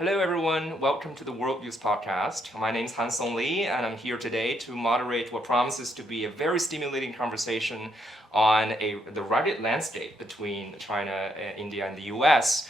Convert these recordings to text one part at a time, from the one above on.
Hello everyone, welcome to the Worldviews podcast. My name is Hansong Li and I'm here today to moderate what promises to be a very stimulating conversation on the rugged landscape between China, India and the US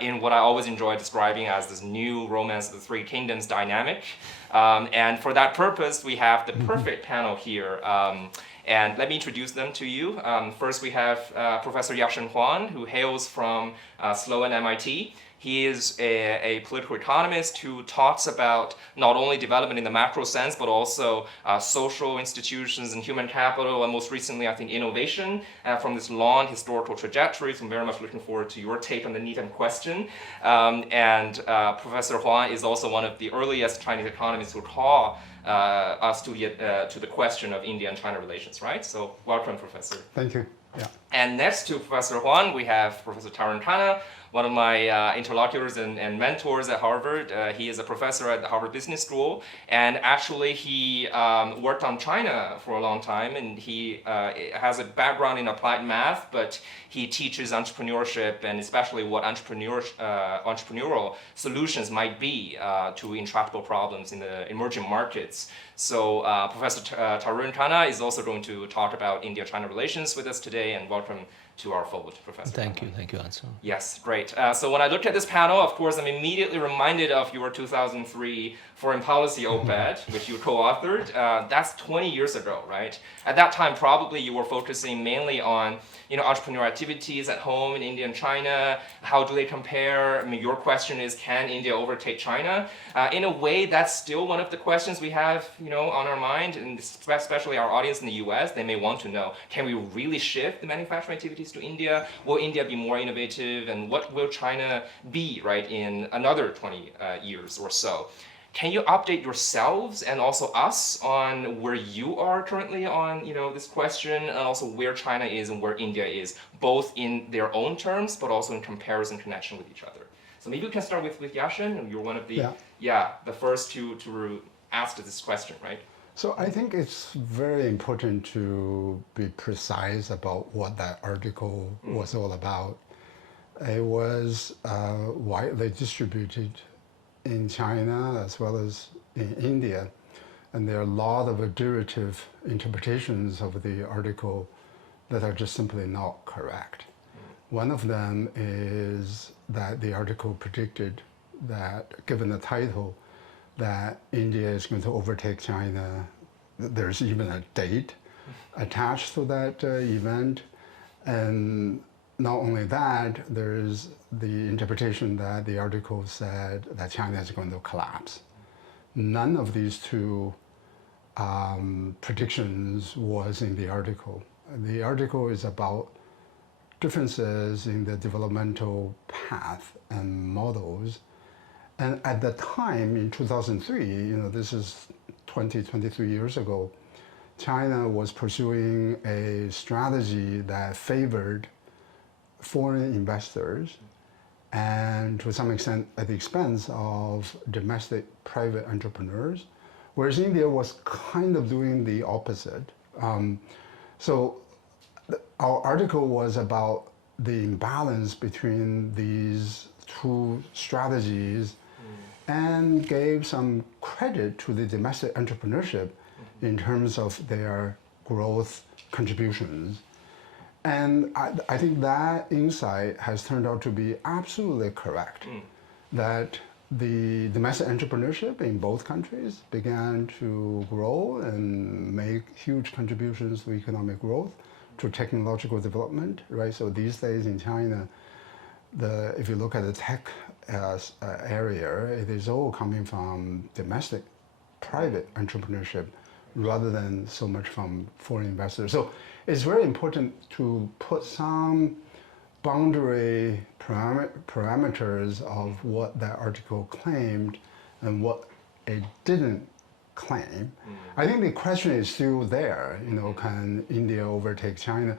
in what I always enjoy describing as this new romance of the three kingdoms dynamic. And for that purpose, we have the perfect panel here. And let me introduce them to you. First, we have Professor Yasheng Huang, who hails from Sloan MIT. He is a political economist who talks about not only development in the macro sense, but also social institutions and human capital, and most recently, I think, innovation from this long historical trajectory. So I'm very much looking forward to your take on the NETM question. Professor Huang is also one of the earliest Chinese economists who call us to the question of India and China relations, right? So welcome, Professor. Thank you. Yeah. And next to Professor Huang, we have Professor Tarun Khanna, one of my interlocutors and mentors at Harvard. He is a professor at the Harvard Business School, and actually he worked on China for a long time, and he has a background in applied math, but he teaches entrepreneurship and especially what entrepreneurial solutions might be to intractable problems in the emerging markets. So Professor Tarun Khanna is also going to talk about India-China relations with us today, and welcome to our fold, Professor. Thank you, Hansong. Yes, great. So when I look at this panel, of course, I'm immediately reminded of your 2003 foreign policy op-ed, which you co-authored. That's 20 years ago, right? At that time, probably you were focusing mainly on entrepreneurial activities at home in India and China. How do they compare? I mean, your question is, can India overtake China? In a way, that's still one of the questions we have, on our mind, and especially our audience in the US. They may want to know, can we really shift the manufacturing activities to India? Will India be more innovative? And what will China be, right, in another 20 years or so? Can you update yourselves and also us on where you are currently on this question, and also where China is and where India is, both in their own terms, but also in comparison connection with each other? So maybe we can start with Yasheng. You're one of the the first to ask this question, right? So I think it's very important to be precise about what that article was all about. It was widely distributed in China as well as in India, and there are a lot of derivative interpretations of the article that are just simply not correct. One of them is that the article predicted that, given the title, that India is going to overtake China. There's even a date attached to that event, and not only that, there's the interpretation that the article said that China is going to collapse. None of these two predictions was in the article. The article is about differences in the developmental path and models. And at the time, in 2003, this is 23 years ago, China was pursuing a strategy that favored foreign investors, and to some extent at the expense of domestic private entrepreneurs, whereas India was kind of doing the opposite. So our article was about the imbalance between these two strategies and gave some credit to the domestic entrepreneurship in terms of their growth contributions. And I think that insight has turned out to be absolutely correct, that the domestic entrepreneurship in both countries began to grow and make huge contributions to economic growth, to technological development, right? So these days in China, if you look at the tech area, it is all coming from domestic private entrepreneurship rather than so much from foreign investors. So it's very important to put some boundary parameters of what that article claimed and what it didn't claim. I think the question is still there, can India overtake China?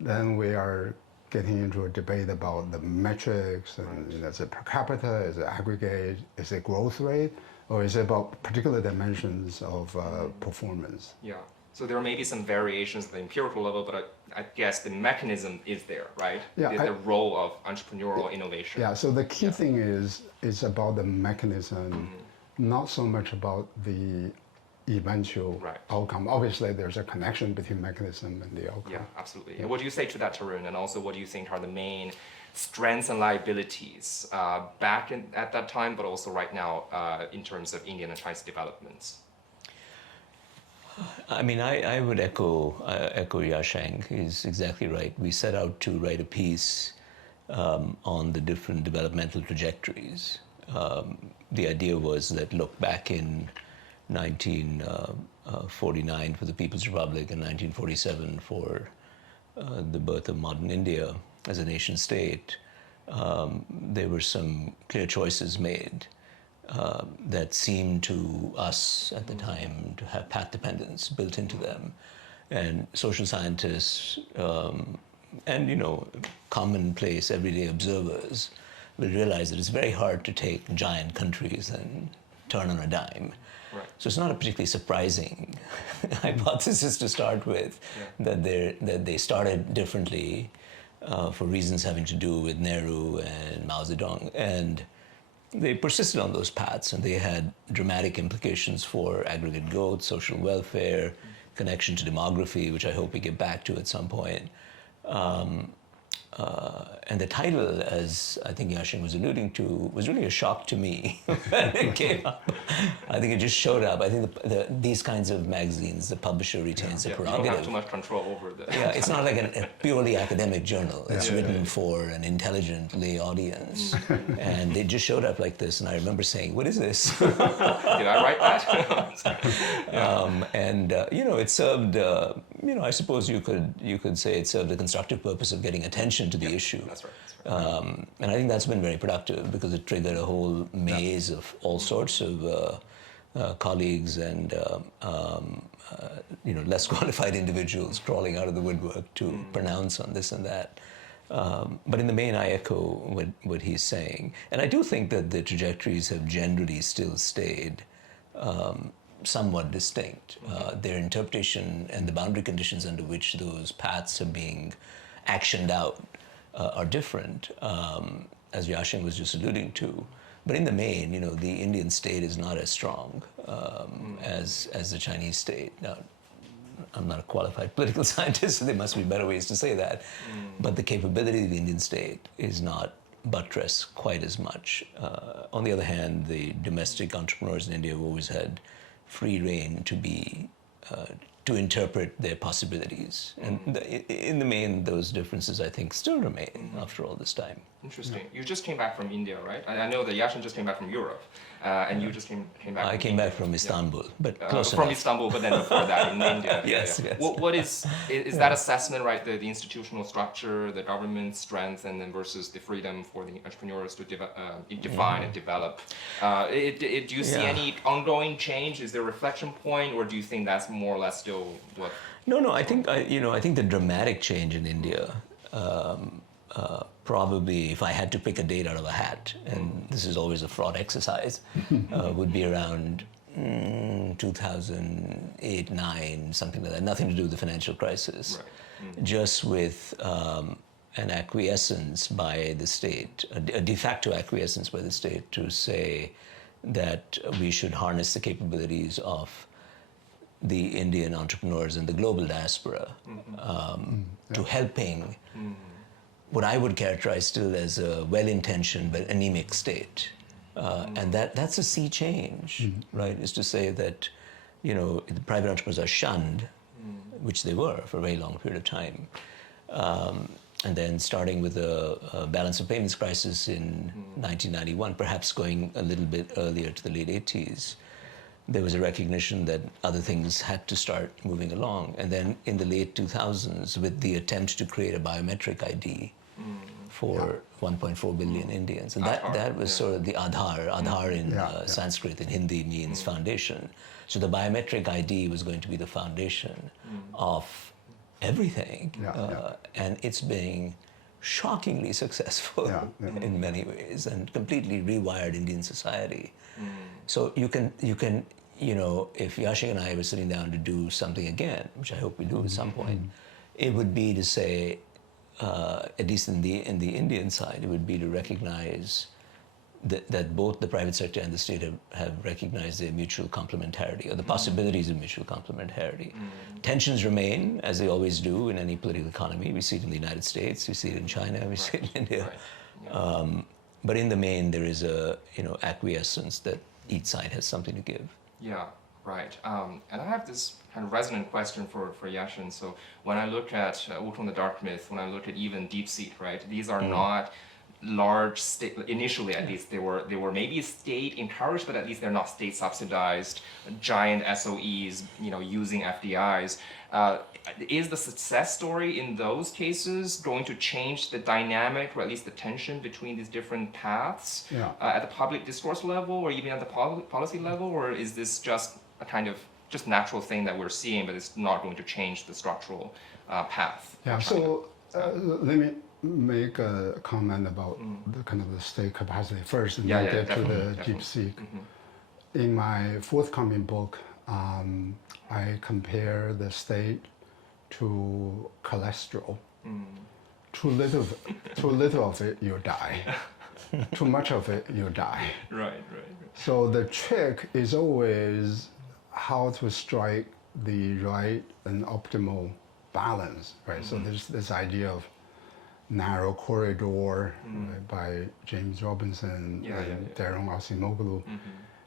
Then we are getting into a debate about the metrics, and is it per capita, is it aggregate, is it growth rate, or is it about particular dimensions of performance? Yeah. So there may be some variations at the empirical level, but I guess the mechanism is there, right? Yeah, The role of entrepreneurial innovation. Yeah, so the key thing is about the mechanism, not so much about the eventual outcome. Obviously, there's a connection between mechanism and the outcome. Yeah, absolutely. And what do you say to that, Tarun? And also, what do you think are the main strengths and liabilities at that time, but also right now in terms of Indian and Chinese developments? I mean, I would echo Yasheng. He's exactly right. We set out to write a piece on the different developmental trajectories. The idea was that, look, back in 1949 for the People's Republic and 1947 for the birth of modern India as a nation state, there were some clear choices made that seemed to us at the time to have path dependence built into them. And social scientists and, commonplace everyday observers will realize that it's very hard to take giant countries and turn on a dime. Right. So it's not a particularly surprising hypothesis to start with, that they started differently for reasons having to do with Nehru and Mao Zedong. And they persisted on those paths, and they had dramatic implications for aggregate growth, social welfare, connection to demography, which I hope we get back to at some point. And the title, as I think Yasheng was alluding to, was really a shock to me when it came up. I think it just showed up. I think these kinds of magazines, the publisher retains the prerogative. You don't have too much control over the... Yeah, it's not like a purely academic journal. It's written for an intelligent lay audience. And it just showed up like this, and I remember saying, what is this? Did I write that? It served, I suppose you could say it served a constructive purpose of getting attention to the issue. That's right. And I think that's been very productive because it triggered a whole maze of all sorts of colleagues and less qualified individuals crawling out of the woodwork to pronounce on this and that. But in the main, I echo what he's saying. And I do think that the trajectories have generally still stayed somewhat distinct. Their interpretation and the boundary conditions under which those paths are being actioned out are different, as Yasheng was just alluding to. But in the main, the Indian state is not as strong as the Chinese state. Now, I'm not a qualified political scientist, so there must be better ways to say that. But the capability of the Indian state is not buttressed quite as much. On the other hand, the domestic entrepreneurs in India have always had free rein to interpret their possibilities. And in the main, those differences, I think, still remain after all this time. Interesting. You just came back from India, right? I know that Yasheng just came back from Europe, and you just came back. I came back from Istanbul, but close from enough. Istanbul, but then before that in India. Yes. What is that assessment, right? The institutional structure, the government strength, and then versus the freedom for the entrepreneurs to define and develop. Do you see any ongoing change? Is there a reflection point, or do you think that's more or less still what? No. I think the dramatic change in India. Probably, if I had to pick a date out of a hat, and this is always a fraud exercise, would be around 2008, 9, something like that. Nothing to do with the financial crisis. Right. Just with an acquiescence by the state, a de facto acquiescence by the state to say that we should harness the capabilities of the Indian entrepreneurs and the global diaspora to helping what I would characterize still as a well-intentioned but anemic state. And that's a sea change, right? Is to say that, the private entrepreneurs are shunned, which they were for a very long period of time. And then starting with a balance of payments crisis in 1991, perhaps going a little bit earlier to the late 80s, there was a recognition that other things had to start moving along. And then in the late 2000s, with the attempt to create a biometric ID for 1.4 billion Indians. And that was sort of the Aadhaar. Aadhaar in Sanskrit, in Hindi, means foundation. So the biometric ID was going to be the foundation of everything. And it's being shockingly successful in many ways and completely rewired Indian society. So you can if Yasheng and I were sitting down to do something again, which I hope we do at some point, it would be to say, at least in the Indian side, it would be to recognize that both the private sector and the state have recognized their mutual complementarity, or the possibilities of mutual complementarity. Tensions remain, as they always do in any political economy. We see it in the United States, we see it in China, we see it in India. But in the main, there is a acquiescence that each side has something to give. Yeah, right. And I have this kind of resonant question for Yashin. So when I look at Ultra on the Dark Myth, when I look at even DeepSeek, right, these are not large state, initially at least they were maybe state encouraged, but at least they're not state subsidized giant SOEs, using FDIs. Is the success story in those cases going to change the dynamic, or at least the tension between these different paths at the public discourse level, or even at the policy level, or is this just a kind of just natural thing that we're seeing, but it's not going to change the structural path? Yeah. So let me make a comment about the kind of the state capacity first, and then get to the DeepSeek. In my forthcoming book, I compare the state to cholesterol. Too little of it, you die. Too much of it, you die. Right. So the trick is always how to strike the right and optimal balance, right? So there's this idea of narrow corridor, right, by James Robinson and Darren Acemoglu.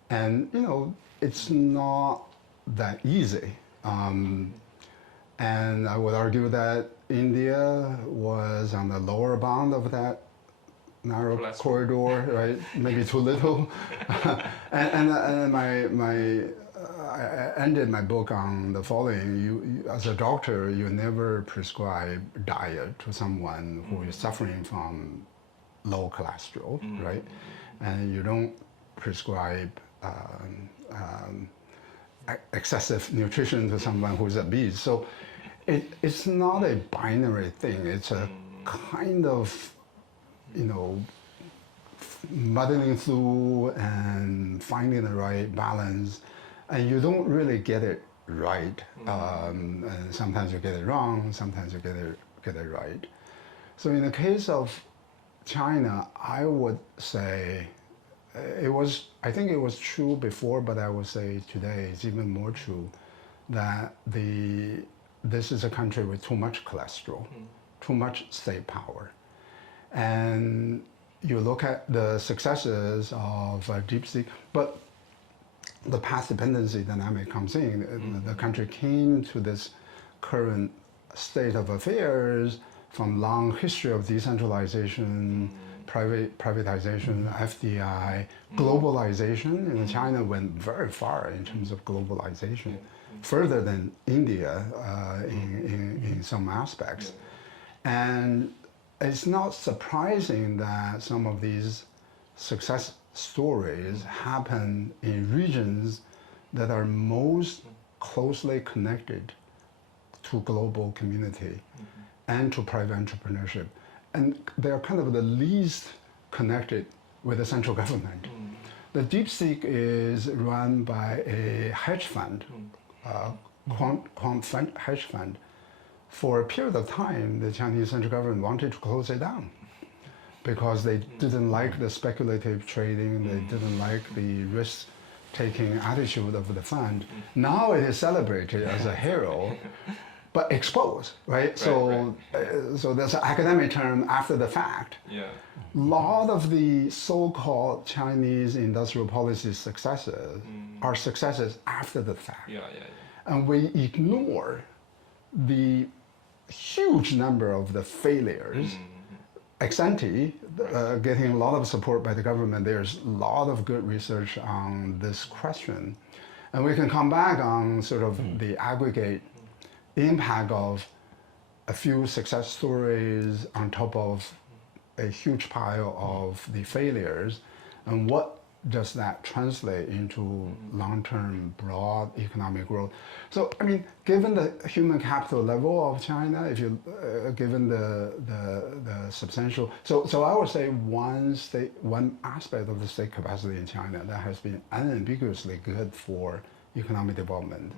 And it's not that easy. And I would argue that India was on the lower bound of that narrow corridor, right? Maybe too little. and I ended my book on the following: you as a doctor, you never prescribe diet to someone who is suffering from low cholesterol, right? And you don't prescribe excessive nutrition to someone who's obese. So it's not a binary thing. It's a kind of, muddling through and finding the right balance. And you don't really get it right. And sometimes you get it wrong, sometimes you get it right. So in the case of China, I would say I think it was true before, but I would say today it's even more true that this is a country with too much cholesterol, too much state power. And you look at the successes of DeepSeek, but the path dependency dynamic comes in. The country came to this current state of affairs from long history of decentralization, privatization, FDI, globalization. China went very far in terms of globalization, further than India in some aspects. And it's not surprising that some of these success stories happen in regions that are most closely connected to global community and to private entrepreneurship. And they're kind of the least connected with the central government. The DeepSeek is run by a hedge fund, quant hedge fund. For a period of time, the Chinese central government wanted to close it down because they didn't like the speculative trading, they didn't like the risk-taking attitude of the fund. Now it is celebrated as a hero, but exposed, right? So there's an academic term after the fact. A lot of the so-called Chinese industrial policy successes are successes after the fact. And we ignore the huge number of the failures ex ante, getting a lot of support by the government. There's a lot of good research on this question. And we can come back on sort of the aggregate impact of a few success stories on top of a huge pile of the failures, and what does that translate into long-term broad economic growth. So I mean, given the human capital level of China, if you given the substantial, so I would say one aspect of the state capacity in China that has been unambiguously good for economic development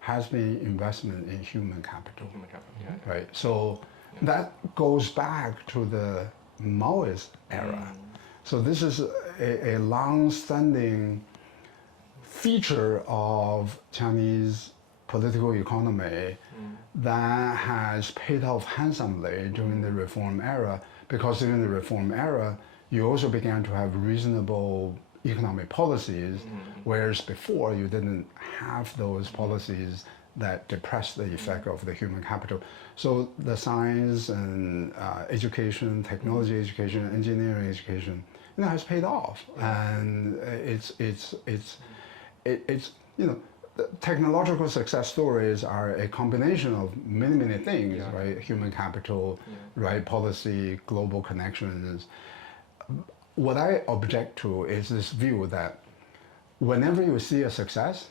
has been investment in human capital. Human capital, yeah. Right. So that goes back to the Maoist era. So this is a long-standing feature of Chinese political economy that has paid off handsomely during the reform era, because during the reform era, you also began to have reasonable economic policies, whereas before you didn't have those policies that depressed the effect of the human capital. So the science and education, technology education, engineering education, has paid off, and it's technological success stories are a combination of many things, right? Human capital, right? Policy, global connections. What I object to is this view that whenever you see a success,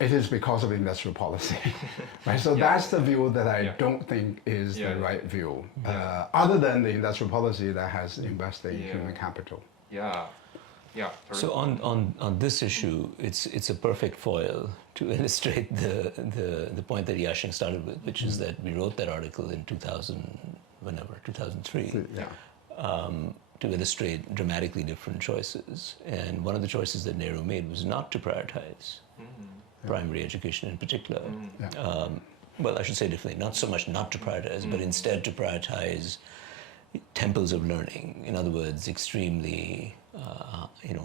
it is because of industrial policy, right? So that's the view that I don't think is the right view, other than the industrial policy that has invested in human capital. Yeah. So on this issue, it's a perfect foil to illustrate the point that Yasheng started with, which is that we wrote that article in 2003, to illustrate dramatically different choices. And one of the choices that Nehru made was not to prioritize primary education in particular. Well, I should say differently, not so much not to prioritize, but instead to prioritize temples of learning. In other words, extremely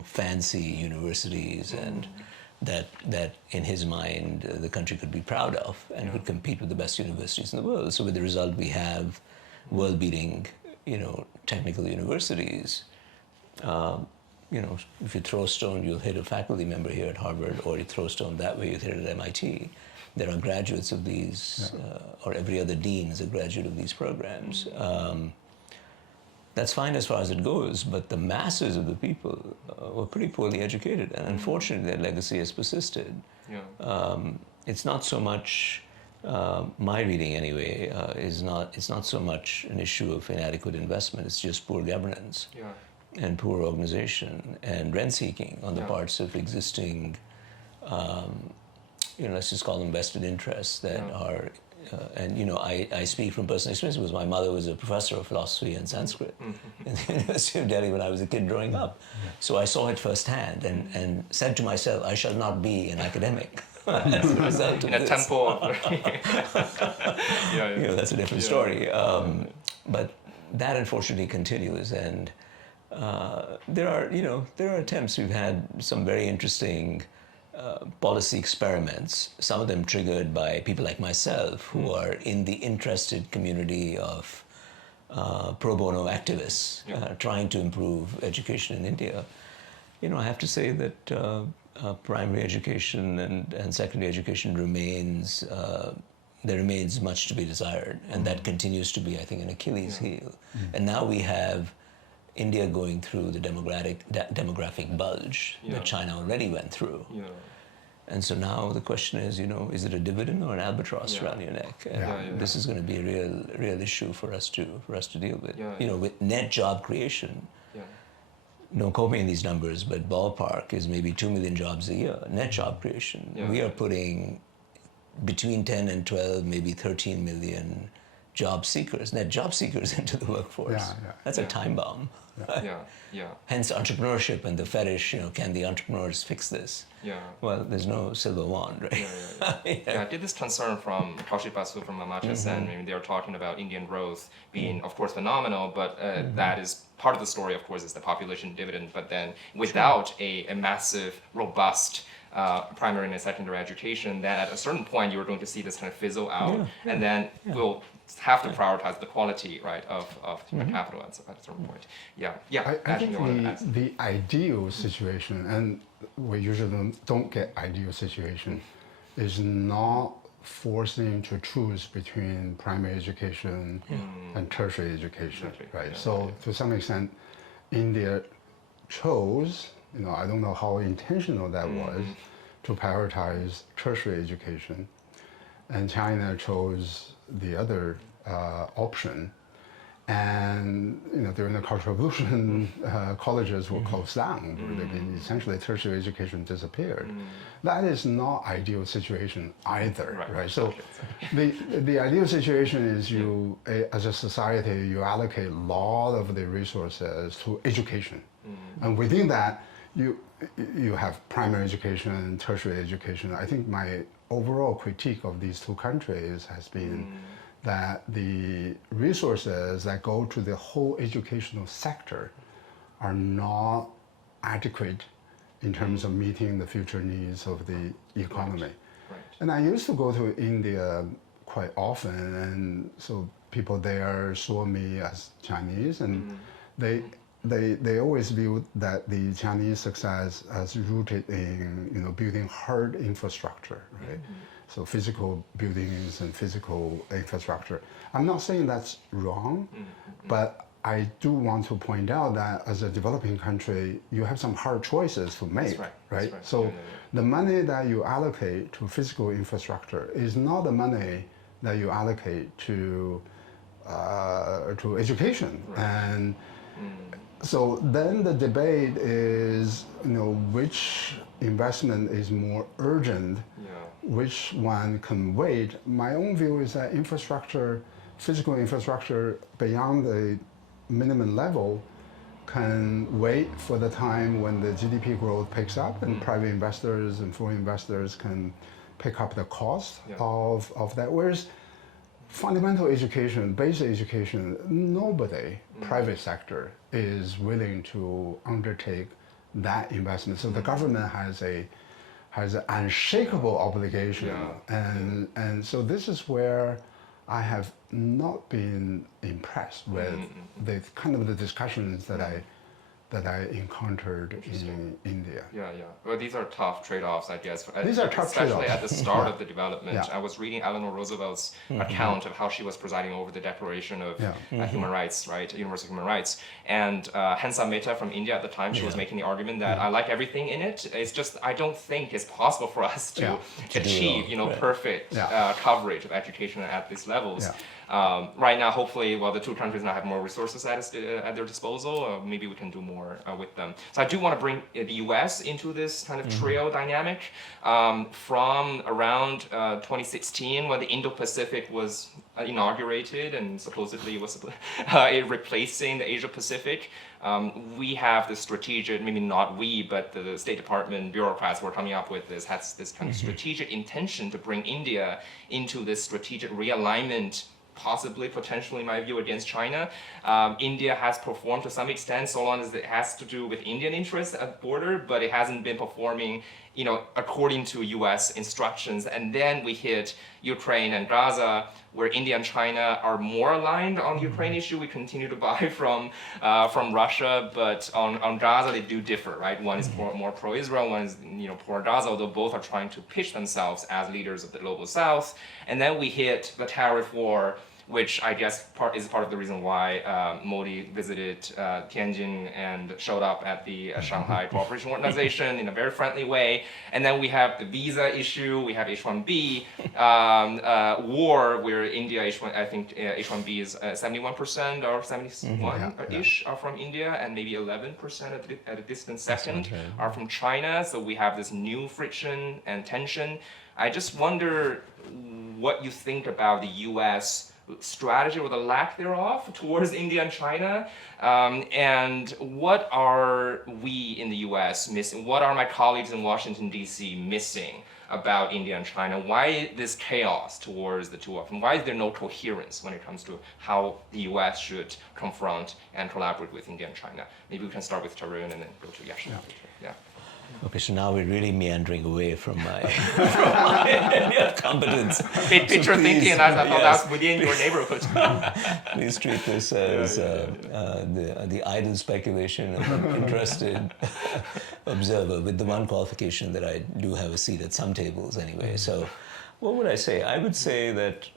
fancy universities, and that in his mind the country could be proud of and could compete with the best universities in the world. So with the result, we have world-beating technical universities. If you throw a stone, you'll hit a faculty member here at Harvard, or you throw a stone that way, you'll hit it at MIT. There are graduates of these, or every other dean is a graduate of these programs. That's fine as far as it goes, but the masses of the people were pretty poorly educated, and unfortunately their legacy has persisted. It's not so much, my reading anyway, it's not so much an issue of inadequate investment, it's just poor governance and poor organization and rent-seeking on the parts of existing, let's just call them vested interests that are, I speak from personal experience because my mother was a professor of philosophy and Sanskrit in the University of Delhi when I was a kid growing up. So I saw it firsthand and said to myself, I shall not be an academic. As a result of in a this. temple. That's a different story. But that unfortunately continues, and there are attempts. We've had some very interesting policy experiments, some of them triggered by people like myself who are in the interested community of pro bono activists trying to improve education in India. I have to say that primary education and secondary education remains, there remains much to be desired, and that continues to be, I think, an Achilles heel. And now we have India going through the demographic bulge that China already went through. And so now the question is, is it a dividend or an albatross around your neck? And this is going to be a real issue for us to deal with. With net job creation. Don't quote me in these numbers, but ballpark is maybe 2 million jobs a year, net job creation. We are putting between 10 and 12, maybe 13 million job seekers, net job seekers into the workforce. That's a time bomb. Hence entrepreneurship and the fetish, can the entrepreneurs fix this? Well, there's no silver wand, right? I did this concern from Kaushik Basu from Amartya Sen. I mean, they were talking about Indian growth being, of course, phenomenal, but that is part of the story, of course, is the population dividend. But then without a massive, robust primary and secondary education, then at a certain point you are going to see this kind of fizzle out, and then we'll have to prioritize the quality, right, of human capital at a certain point. I think the ideal situation, and we usually don't get ideal situation, is not forcing to choose between primary education and tertiary education, right? So to some extent, India chose, I don't know how intentional that was, to prioritize tertiary education, and China chose the other option. And during the Cultural Revolution, colleges were closed down. Essentially, tertiary education disappeared. That is not ideal situation either, right? So, the ideal situation is as a society, you allocate a lot of the resources to education, and within that, you have primary education and tertiary education. I think my overall critique of these two countries has been that the resources that go to the whole educational sector are not adequate in terms of meeting the future needs of the economy. Right. And I used to go to India quite often, and so people there saw me as Chinese, and they always viewed that the Chinese success as rooted in building hard infrastructure, right? So physical buildings and physical infrastructure. I'm not saying that's wrong, but I do want to point out that as a developing country, you have some hard choices to make, right? Right? So the money that you allocate to physical infrastructure is not the money that you allocate to education. And so then the debate is, which investment is more urgent, which one can wait. My own view is that physical infrastructure beyond the minimum level can wait for the time when the GDP growth picks up and private investors and foreign investors can pick up the cost of that. Whereas fundamental education, basic education, nobody, private sector, is willing to undertake that investment. So the government has an unshakable obligation, and so this is where I have not been impressed with the kind of the discussions that I encountered in India. Well, these are tough trade-offs, I guess. These are tough especially trade-offs. at the start of the development. I was reading Eleanor Roosevelt's account of how she was presiding over the Declaration of Human Rights, right? Universal Human Rights. And Hansa Mehta from India at the time, she was making the argument that I like everything in it. It's just I don't think it's possible for us to achieve, perfect coverage of education at these levels. Right now, hopefully, the two countries now have more resources at their disposal. Maybe we can do more with them. So I do want to bring the U.S. into this kind of trio dynamic. From around 2016, when the Indo-Pacific was inaugurated and supposedly was replacing the Asia-Pacific, we have the strategic, maybe not we, but the State Department bureaucrats were coming up with this kind of strategic intention to bring India into this strategic realignment, possibly, potentially, in my view, against China. India has performed to some extent, so long as it has to do with Indian interests at the border, but it hasn't been performing, according to U.S. instructions. And then we hit Ukraine and Gaza, where India and China are more aligned on the Ukraine issue. We continue to buy from Russia, but on Gaza they do differ, right? One is more pro-Israel, one is pro-Gaza, although both are trying to pitch themselves as leaders of the global South. And then we hit the tariff war, which I guess is part of the reason why Modi visited Tianjin and showed up at the Shanghai Cooperation Organization in a very friendly way. And then we have the visa issue, we have H-1B war, where India, I think H-1B is 71% or 71-ish are from India, and maybe 11% at a distant second are from China. So we have this new friction and tension. I just wonder what you think about the U.S. strategy or the lack thereof towards India and China, and what are we in the U.S. missing? What are my colleagues in Washington, D.C. missing about India and China? Why this chaos towards the two of them? Why is there no coherence when it comes to how the U.S. should confront and collaborate with India and China? Maybe we can start with Tarun and then go to Yasheng. Okay, so now we're really meandering away from my competence. Picture thinking, and I thought that's within your neighborhood. Please treat this as the idle speculation of an interested observer, with the one qualification that I do have a seat at some tables anyway. So what would I say? I would say that,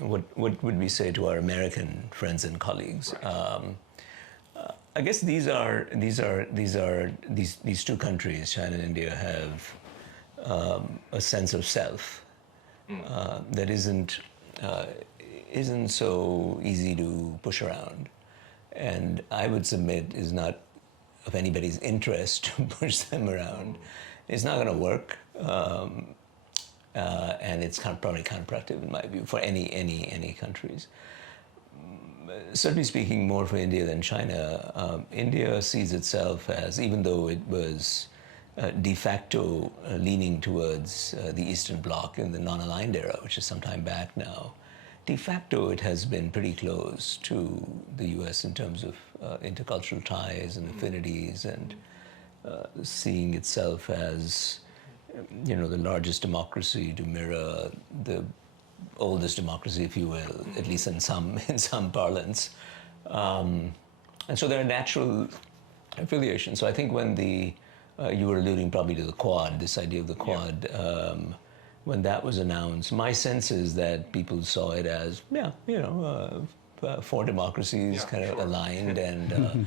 what would we say to our American friends and colleagues? Right. I guess these two countries, China and India, have a sense of self that isn't isn't so easy to push around. And I would submit is not of anybody's interest to push them around. It's not going to work. And it's probably counterproductive in my view for any countries. Certainly speaking more for India than China, India sees itself as, even though it was de facto leaning towards the Eastern Bloc in the non-aligned era, which is some time back now, de facto it has been pretty close to the US in terms of intercultural ties and affinities, and seeing itself as the largest democracy to mirror the oldest democracy, if you will, at least in some parlance. And so there are natural affiliations. So I think when you were alluding probably to the Quad, this idea of the Quad, when that was announced, my sense is that people saw it as, four democracies kind of aligned, and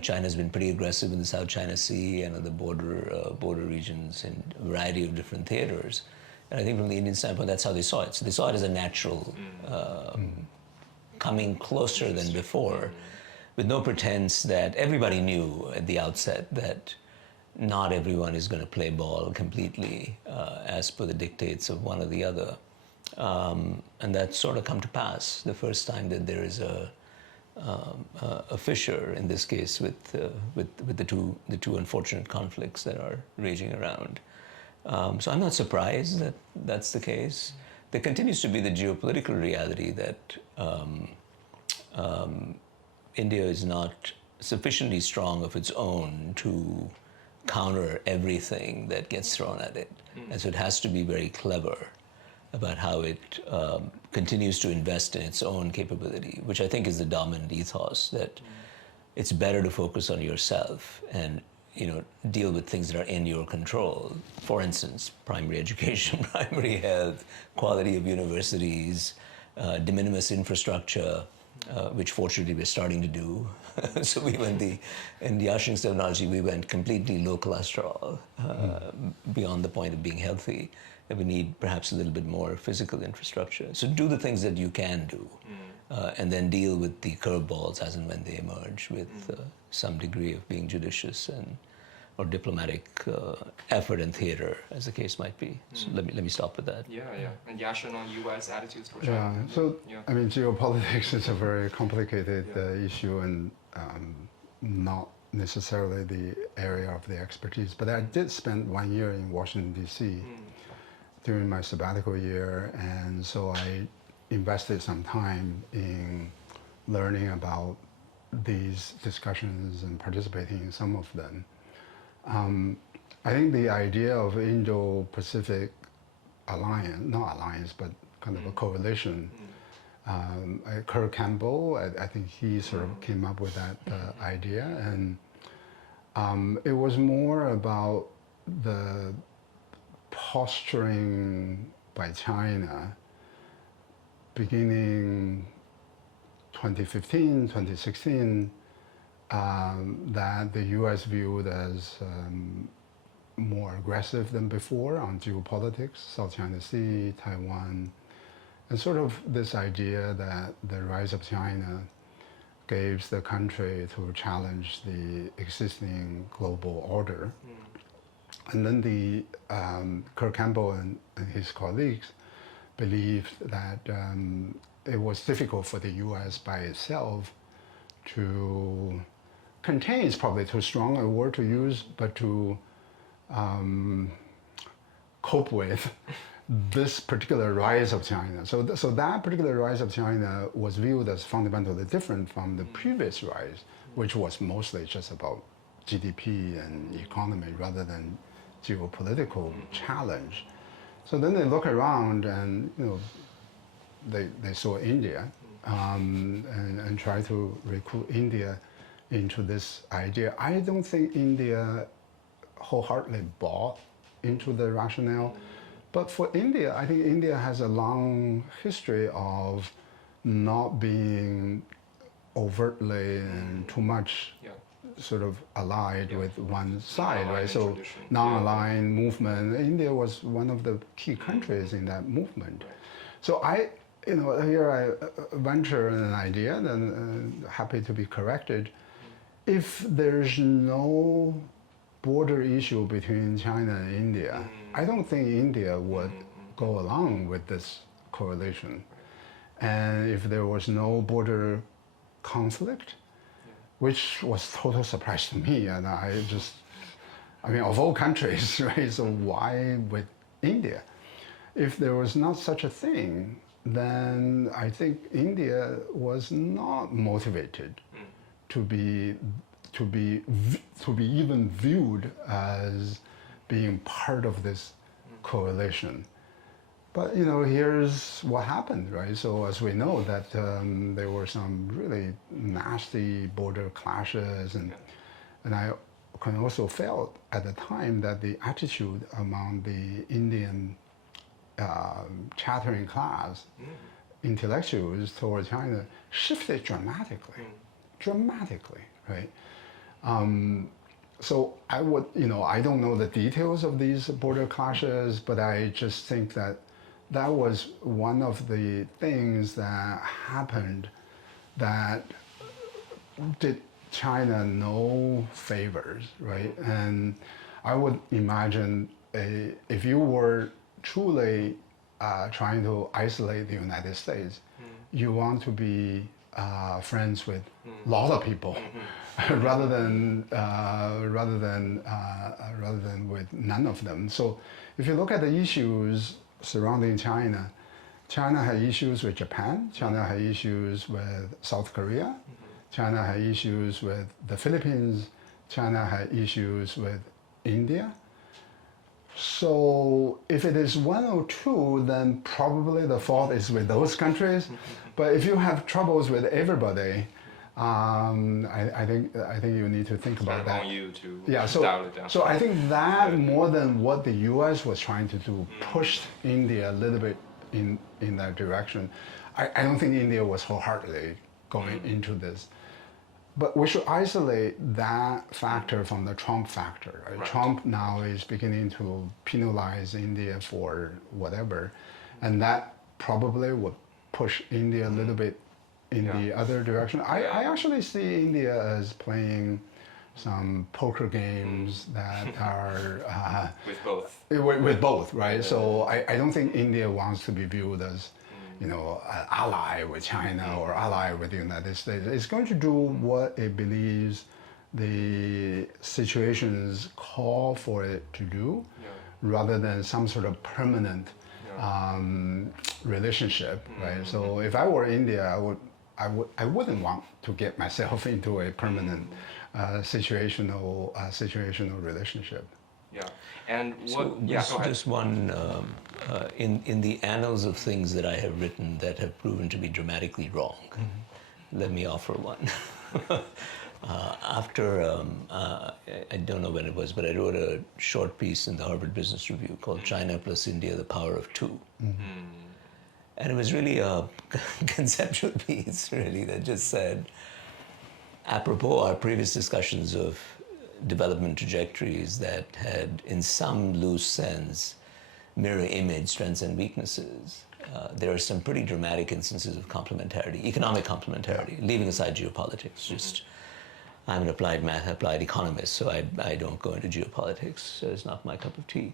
China's been pretty aggressive in the South China Sea and other border regions in a variety of different theaters. And I think from the Indian standpoint, that's how they saw it. So they saw it as a natural coming closer than before, with no pretense that everybody knew at the outset that not everyone is going to play ball completely as per the dictates of one or the other. And that's sort of come to pass the first time that there is a fissure, in this case with the two unfortunate conflicts that are raging around. So I'm not surprised that that's the case. There continues to be the geopolitical reality that India is not sufficiently strong of its own to counter everything that gets thrown at it. And so it has to be very clever about how it continues to invest in its own capability, which I think is the dominant ethos, that it's better to focus on yourself and deal with things that are in your control. For instance, primary education, primary health, quality of universities, de minimis infrastructure, which fortunately we're starting to do. So we went in the Yasheng's terminology, we went completely low cholesterol, beyond the point of being healthy. And we need perhaps a little bit more physical infrastructure. So do the things that you can do, and then deal with the curveballs as and when they emerge with some degree of being judicious or diplomatic effort and theater, as the case might be. So let me stop with that. Yeah. And Yasheng on U.S. attitudes for China. Yeah. So I mean, geopolitics is a very complicated issue, and not necessarily the area of the expertise. But I did spend 1 year in Washington D.C. during my sabbatical year, and so I invested some time in learning about these discussions and participating in some of them. I think the idea of Indo-Pacific alliance, not alliance, but kind of a coalition, Kirk Campbell, I think he sort of came up with that idea, and it was more about the posturing by China beginning 2015, 2016, that the US viewed as more aggressive than before on geopolitics, South China Sea, Taiwan, and sort of this idea that the rise of China gives the country to challenge the existing global order. And then Kirk Campbell and his colleagues believed that it was difficult for the US by itself to contain, is probably too strong a word to use, but to cope with this particular rise of China. So that particular rise of China was viewed as fundamentally different from the previous rise, which was mostly just about GDP and economy rather than geopolitical challenge. So then they look around and they saw India and try to recruit India into this idea. I don't think India wholeheartedly bought into the rationale, but for India, I think India has a long history of not being overtly and too much sort of allied with one side, right? So non-aligned movement. India was one of the key countries in that movement. So here I venture an idea, and happy to be corrected. If there's no border issue between China and India, I don't think India would go along with this correlation. And if there was no border conflict, which was total surprise to me, and of all countries, right? So why with India? If there was not such a thing, then I think India was not motivated to be even viewed as being part of this coalition. But here's what happened, right? So as we know that there were some really nasty border clashes, and I can also felt at the time that the attitude among the Indian chattering class intellectuals toward China shifted dramatically, right? So I would, I don't know the details of these border clashes, but I just think that was one of the things that happened that did China no favors, right? And I would imagine if you were truly trying to isolate the United States, you want to be friends with a lot of people, rather than with none of them. So if you look at the issues surrounding China, China had issues with Japan, China had issues with South Korea, China had issues with the Philippines, China had issues with India. So if it is one or two, then probably the fault is with those countries. But if you have troubles with everybody, I think you need to think about that. On you to dial it down. So I think that more than what the U.S. was trying to do pushed India a little bit in that direction. I don't think India was wholeheartedly going into this. But we should isolate that factor from the Trump factor. Right? Right. Trump now is beginning to penalize India for whatever, and that probably would push India a little bit in the other direction. I actually see India as playing some poker games that are with both. With both, right? So I don't think India wants to be viewed as an ally with China or ally with the United States. It's going to do what it believes the situations call for it to do, rather than some sort of permanent relationship, right? So if I were India, I wouldn't want to get myself into a permanent situational relationship. Yeah, and So go ahead. just one, in the annals of things that I have written that have proven to be dramatically wrong, let me offer one. I don't know when it was, but I wrote a short piece in the Harvard Business Review called China plus India, the Power of Two. And it was really a conceptual piece, really, that just said, apropos our previous discussions of development trajectories that had, in some loose sense, mirror image strengths and weaknesses, there are some pretty dramatic instances of complementarity, economic complementarity, leaving aside geopolitics. Just, I'm an applied economist, so I don't go into geopolitics, so it's not my cup of tea.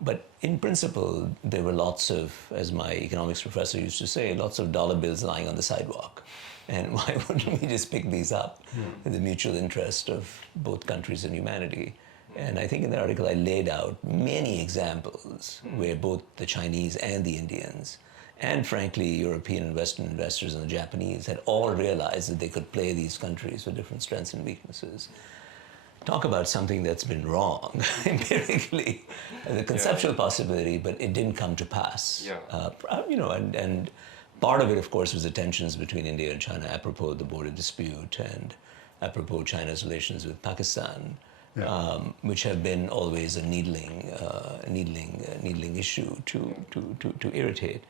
But in principle, there were lots of, as my economics professor used to say, lots of dollar bills lying on the sidewalk. And why wouldn't we just pick these up in the mutual interest of both countries and humanity? And I think in the article I laid out many examples where both the Chinese and the Indians, and frankly European and Western investors and the Japanese, had all realized that they could play these countries with different strengths and weaknesses. Talk about something that's been wrong empirically, the conceptual possibility, but it didn't come to pass. And part of it, of course, was the tensions between India and China apropos the border dispute and apropos China's relations with Pakistan, which have been always a needling issue to irritate.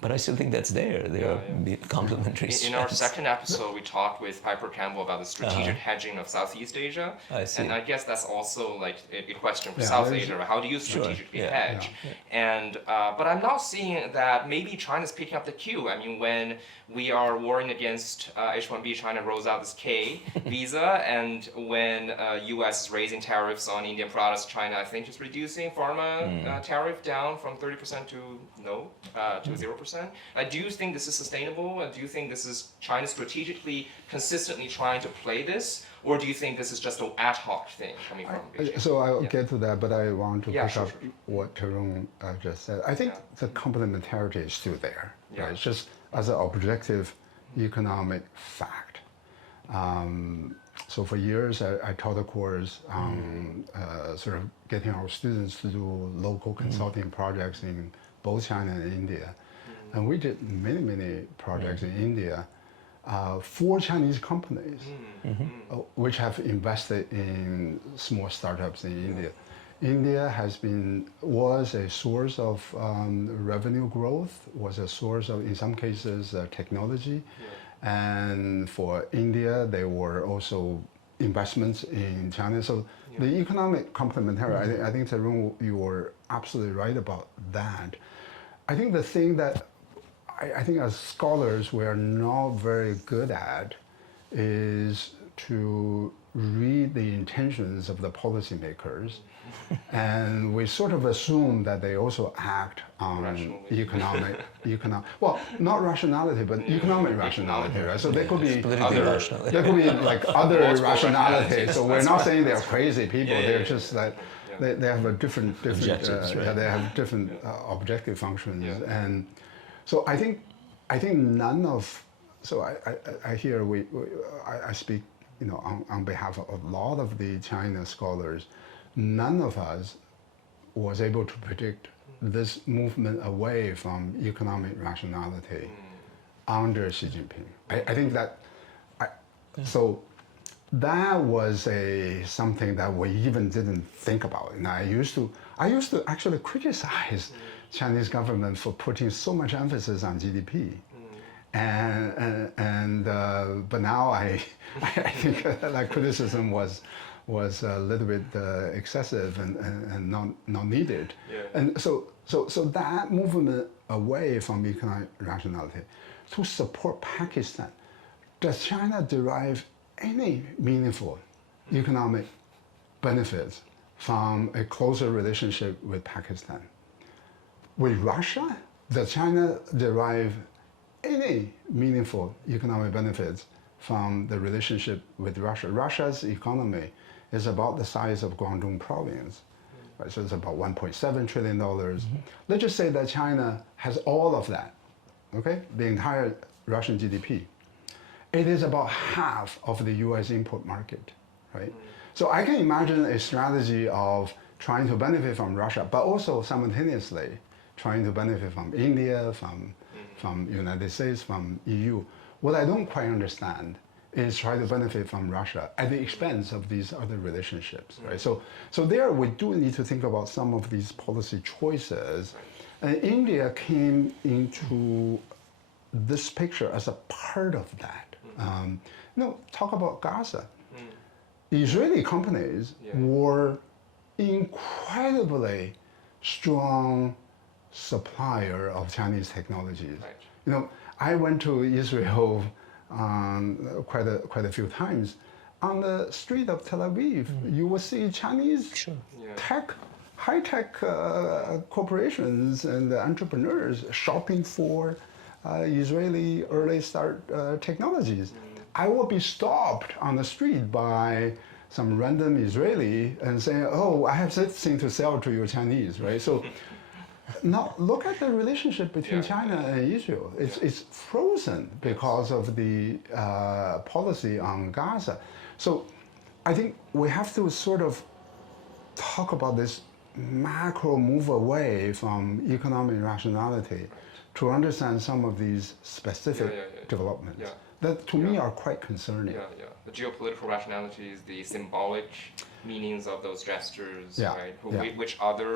But I still think that's there. They are complementary. In our second episode, we talked with Piper Campbell about the strategic hedging of Southeast Asia. I see. And I guess that's also like a question for Yeah, South there's- Asia. Right? How do you strategically Yeah, hedge? And but I'm now seeing that maybe China's picking up the cue. I mean, when we are warring against H-1B, China rolls out this K visa, and when U.S. is raising tariffs on Indian products, China I think is reducing pharma tariff down from 30% to 0%. Do you think this is sustainable? Do you think this is China strategically, consistently trying to play this? Or do you think this is just an ad hoc thing coming from Beijing? So I'll get to that, but I want to pick sure, up what Tarun just said. I think the complementarity is still there. Yeah. Right? It's just as an objective economic fact. So for years, I taught a course on sort of getting our students to do local consulting projects in both China and India. And we did many projects in India for Chinese companies, which have invested in small startups in India. India was a source of revenue growth, was a source of, in some cases, technology. And for India, there were also investments in China. So the economic complementarity, I think Tarun, you were absolutely right about that. I think the thing that I think as scholars we are not very good at is to read the intentions of the policymakers, and we sort of assume that they also act on economic, well, not rationality, but economic rationality, right? So there could be rationality. there could be like other rationality. rationalities. So we're not saying they're crazy people. They're just that Yeah. they have a different Objectives, right? they have different objective functions, and so I think none of I hear I speak on behalf of a lot of the China scholars. None of us was able to predict this movement away from economic rationality under Xi Jinping. I think that so that was something that we even didn't think about. And I used to actually criticize Chinese government for putting so much emphasis on GDP. But now I think that criticism was a little bit excessive and not needed. And so that movement away from economic rationality to support Pakistan, does China derive any meaningful economic benefits from a closer relationship with Pakistan? With Russia, does China derive any meaningful economic benefits from the relationship with Russia? Russia's economy is about the size of Guangdong province, right? So it's about $1.7 trillion. Let's just say that China has all of that, okay? The entire Russian GDP. It is about half of the US import market, right? So I can imagine a strategy of trying to benefit from Russia, but also simultaneously trying to benefit from India, from United States, from EU. What I don't quite understand is try to benefit from Russia at the expense of these other relationships, right? So there we do need to think about some of these policy choices. And India came into this picture as a part of that. Talk about Gaza. Israeli companies were incredibly strong supplier of Chinese technologies. Right. I went to Israel quite a few times. On the street of Tel Aviv, you will see Chinese high-tech corporations and entrepreneurs shopping for Israeli early start technologies. I will be stopped on the street by some random Israeli and saying, "Oh, I have this thing to sell to you Chinese," right? So now look at the relationship between China and Israel. It's frozen because of the policy on Gaza. So I think we have to sort of talk about this macro move away from economic rationality to understand some of these specific developments that to me are quite concerning. The geopolitical rationalities, the symbolic meanings of those gestures, right? Which other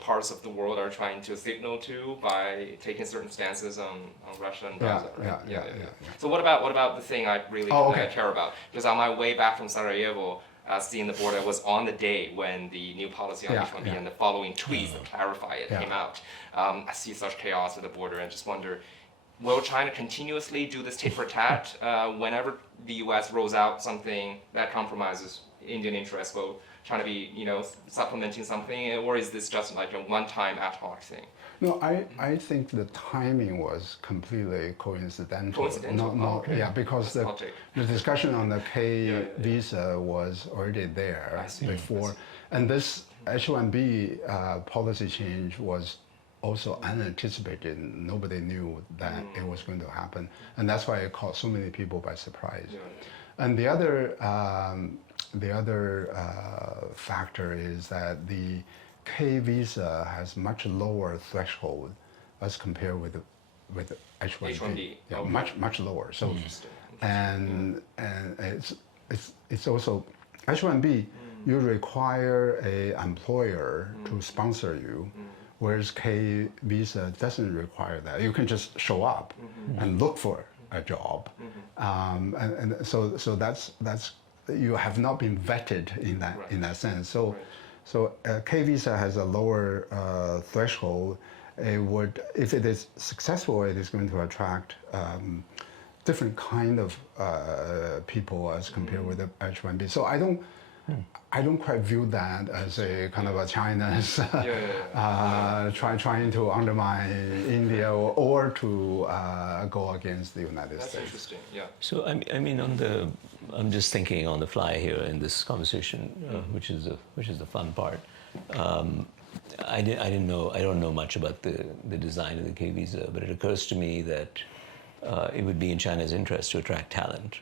parts of the world are trying to signal to by taking certain stances on Russia and Gaza, right? Yeah. So what about the thing I really care about? Because on my way back from Sarajevo, seeing the border was on the day when the new policy on H1B and the following tweets that clarify it came out. I see such chaos at the border and just wonder, will China continuously do this tit for tat whenever the U.S. rolls out something that compromises Indian interests? Will China be, supplementing something, or is this just like a one-time ad hoc thing? No, I think the timing was completely coincidental. Because the discussion on the K visa was already there before, and this H1B policy change was also unanticipated. Nobody knew that it was going to happen, and that's why it caught so many people by surprise. And the other factor is that the K visa has much lower threshold as compared with H1B. Yeah, much lower. So, and it's also H1B. You require a employer to sponsor you, whereas K visa doesn't require that. You can just show up and look for a job, and so that's you have not been vetted in that sense. So K visa has a lower threshold. It would, if it is successful, it is going to attract different kind of people as compared with the H1B. So I don't quite view that as a kind of a China's trying to undermine India or to go against the United States. That's interesting. Yeah. So I mean, I'm just thinking on the fly here in this conversation, which is the fun part. I don't know much about the design of the K visa, but it occurs to me that it would be in China's interest to attract talent,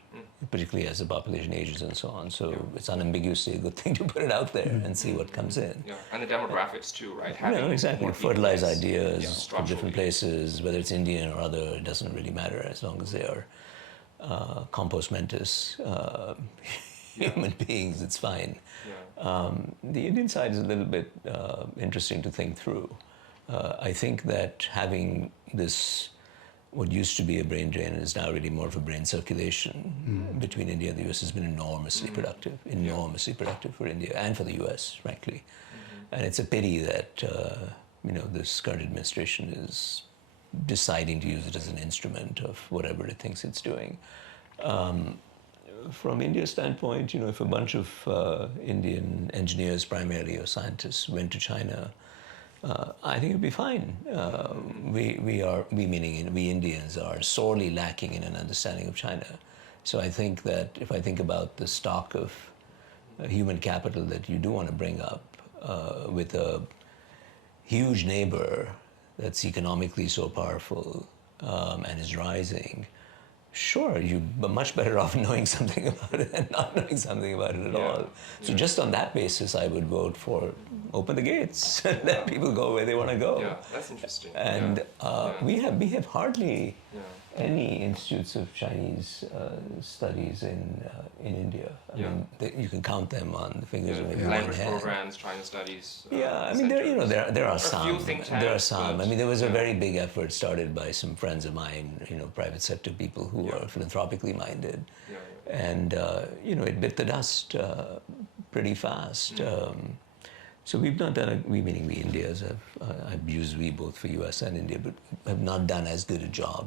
particularly as the population ages and so on. So it's unambiguously a good thing to put it out there and see what comes in. Yeah, and the demographics too, right? Exactly. Fertilize ideas from different places, whether it's Indian or other, it doesn't really matter as long as they are compos mentis human beings, it's fine. The Indian side is a little bit interesting to think through. I think that having this, what used to be a brain drain is now really more of a brain circulation between India and the US has been enormously productive for India and for the US, frankly. And it's a pity that this current administration is deciding to use it as an instrument of whatever it thinks it's doing. From India's standpoint, if a bunch of Indian engineers primarily or scientists went to China, I think it'd be fine. We Indians are sorely lacking in an understanding of China. So I think that if I think about the stock of human capital that you do want to bring up with a huge neighbor that's economically so powerful and is rising, sure, you're much better off knowing something about it than not knowing something about it at all. So just on that basis, I would vote for open the gates and let people go where they want to go. Yeah, that's interesting. And we have hardly any institutes of Chinese studies in India. I mean, you can count them on the fingers of maybe one language hand. Programs, China studies. I mean, there are some. Few think tanks, there are some. I mean, there was a very big effort started by some friends of mine, private sector people who are philanthropically minded, and it bit the dust pretty fast. So we've not done we meaning we Indians have. I've used we both for U.S. and India, but have not done as good a job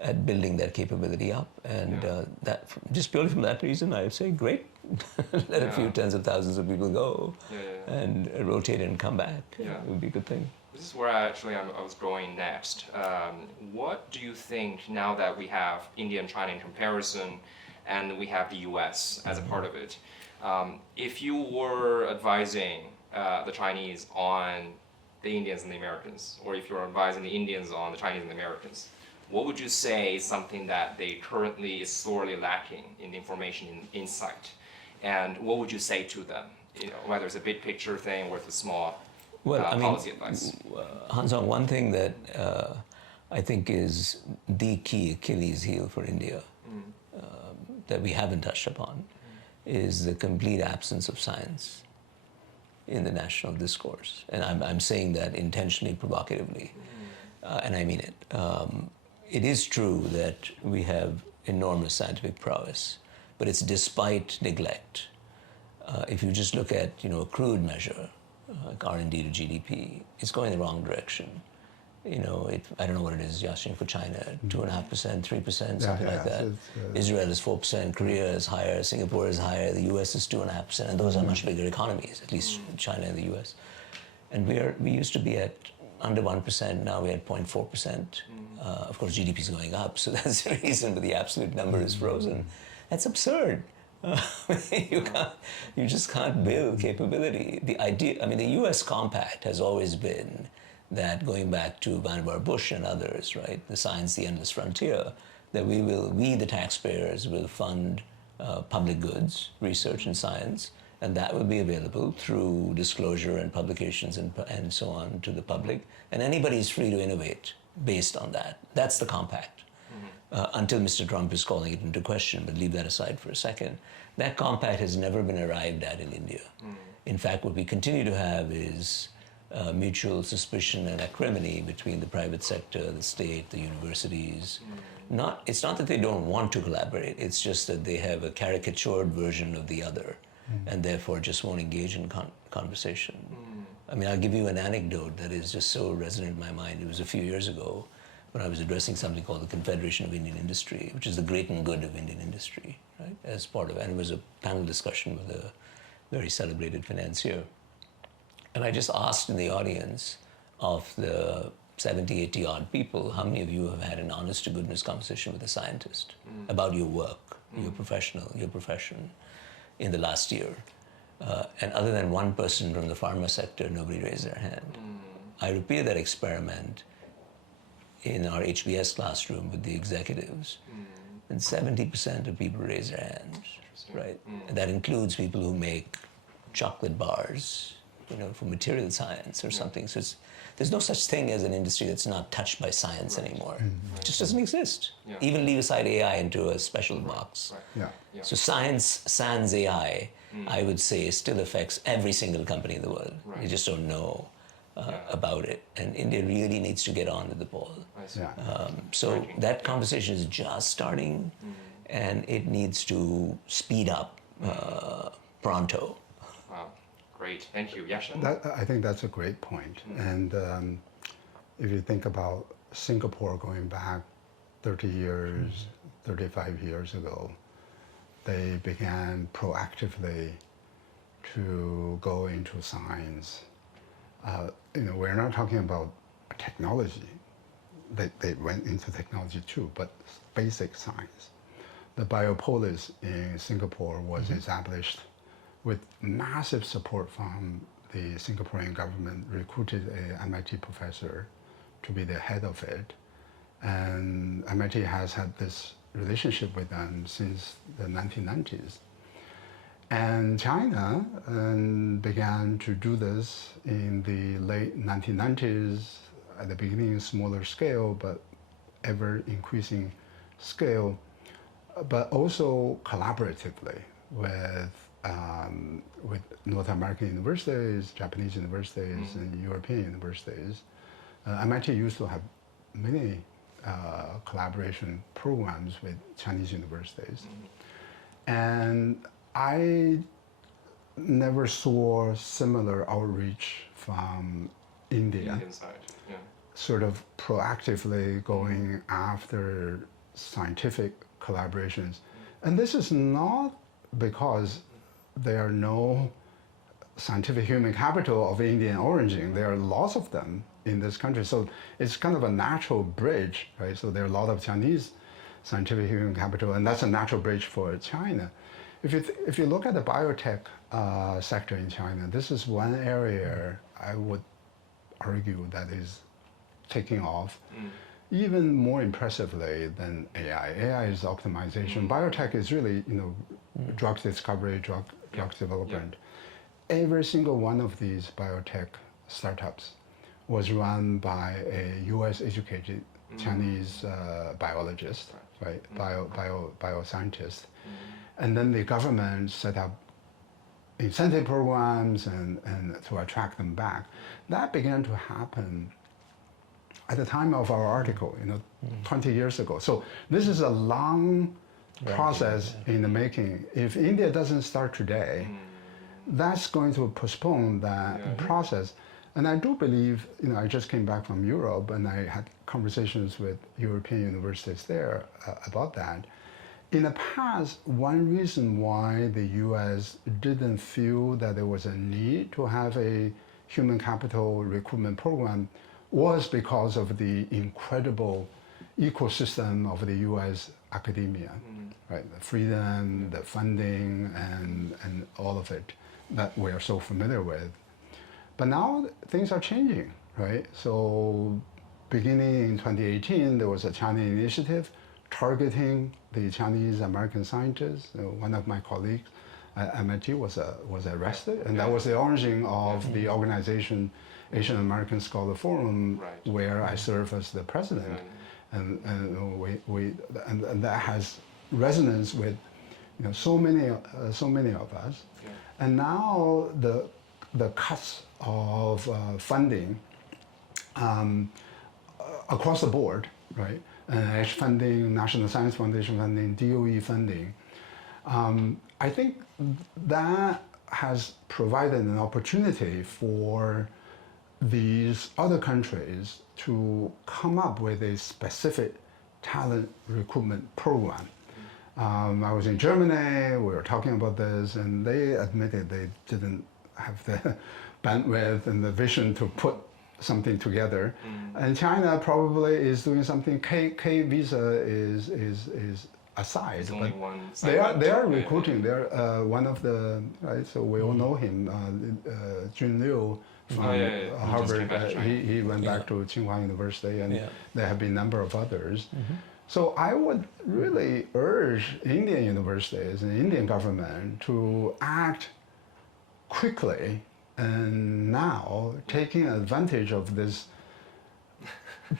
at building that capability up, and that just purely from that reason, I would say great. Let a few tens of thousands of people go and rotate and come back. It would be a good thing. This is where I was going next. What do you think now that we have India and China in comparison, and we have the U.S. as a part of it? If you were advising the Chinese on the Indians and the Americans, or if you were advising the Indians on the Chinese and the Americans, what would you say is something that they currently is sorely lacking in information and insight? And what would you say to them? Whether it's a big picture thing or it's a small policy advice. Hansong, one thing that I think is the key Achilles heel for India that we haven't touched upon is the complete absence of science. in the national discourse. And I'm saying that intentionally, provocatively, and I mean it. It is true that we have enormous scientific prowess, but it's despite neglect. If you just look at, a crude measure, like R&D to GDP, it's going the wrong direction. I don't know what it is, Yasheng, for China, 2.5%, 3%, something like that. Israel is 4%, Korea is higher, Singapore is higher, the US is 2.5%, and those are much bigger economies, at least China and the US. And we used to be at under 1%, now we're at 0.4%. Of course, GDP is going up, so that's the reason, but the absolute number is frozen. That's absurd. You just can't build capability. The US compact has always been that, going back to Vannevar Bush and others, right, the science, the endless frontier, that we the taxpayers will fund public goods, research and science, and that will be available through disclosure and publications and so on to the public, and anybody is free to innovate based on that. That's the compact. Until Mr. Trump is calling it into question, but leave that aside for a second. That compact has never been arrived at in India. In fact, what we continue to have is mutual suspicion and acrimony between the private sector, the state, the universities. It's not that they don't want to collaborate, it's just that they have a caricatured version of the other, and therefore just won't engage in conversation. I'll give you an anecdote that is just so resonant in my mind. It was a few years ago when I was addressing something called the Confederation of Indian Industry, which is the great and good of Indian industry, right? As part of, and it was a panel discussion with a very celebrated financier. And I just asked in the audience, of the 70, 80 odd people, how many of you have had an honest to goodness conversation with a scientist about your work, your profession in the last year? And other than one person from the pharma sector, nobody raised their hand. I repeated that experiment in our HBS classroom with the executives, and 70% of people raise their hands, right? And that includes people who make chocolate bars, for material science or something. So there's no such thing as an industry that's not touched by science anymore. It just doesn't exist. Even leave aside AI into a special box. So science, sans AI, I would say, still affects every single company in the world. You just don't know about it. And India really needs to get on with the ball. So that conversation is just starting, and it needs to speed up pronto. Wow, great, thank you. Yasheng? I think that's a great point. And if you think about Singapore going back 30 years, 35 years ago, they began proactively to go into science. We're not talking about technology. They went into technology too, but basic science. The biopolis in Singapore was established with massive support from the Singaporean government, recruited an MIT professor to be the head of it. And MIT has had this relationship with them since the 1990s. And China began to do this in the late 1990s, at the beginning smaller scale, but ever increasing scale, but also collaboratively with North American universities, Japanese universities, and European universities. MIT used to have many collaboration programs with Chinese universities. And I never saw similar outreach from India, sort of proactively going after scientific collaborations. And this is not because there are no scientific human capital of Indian origin. There are lots of them in this country. So it's kind of a natural bridge, right? So there are a lot of Chinese scientific human capital, and that's a natural bridge for China. If you look at the biotech sector in China, this is one area I would argue that is taking off even more impressively than AI. AI is optimization. Biotech is really, drug discovery, drug development. Every single one of these biotech startups was run by a US-educated Chinese biologist, right? Bioscientist. And then the government set up incentive programs and to attract them back. That began to happen at the time of our article, 20 years ago. So this is a long process in the making. If India doesn't start today, that's going to postpone that process. And I do believe, I just came back from Europe and I had conversations with European universities there about that. In the past, one reason why the US didn't feel that there was a need to have a human capital recruitment program was because of the incredible ecosystem of the US academia, right? The freedom, the funding, and all of it that we are so familiar with. But now things are changing, right? So beginning in 2018, there was a China initiative targeting the Chinese American scientists. One of my colleagues at MIT was arrested, and that was the origin of the organization Asian American Scholar Forum, where I serve as the president, and that has resonance with so many of us, and now the cuts of funding across the board, right? NIH funding, National Science Foundation funding, DOE funding. I think that has provided an opportunity for these other countries to come up with a specific talent recruitment program. I was in Germany, we were talking about this, and they admitted they didn't have the bandwidth and the vision to put something together. And China probably is doing something. K visa is aside. It's only one they are recruiting. They're one of the, right? So we all know him, Jun Liu from Harvard. He went back to Tsinghua University, and there have been a number of others. So I would really urge Indian universities and Indian government to act quickly and now taking advantage of this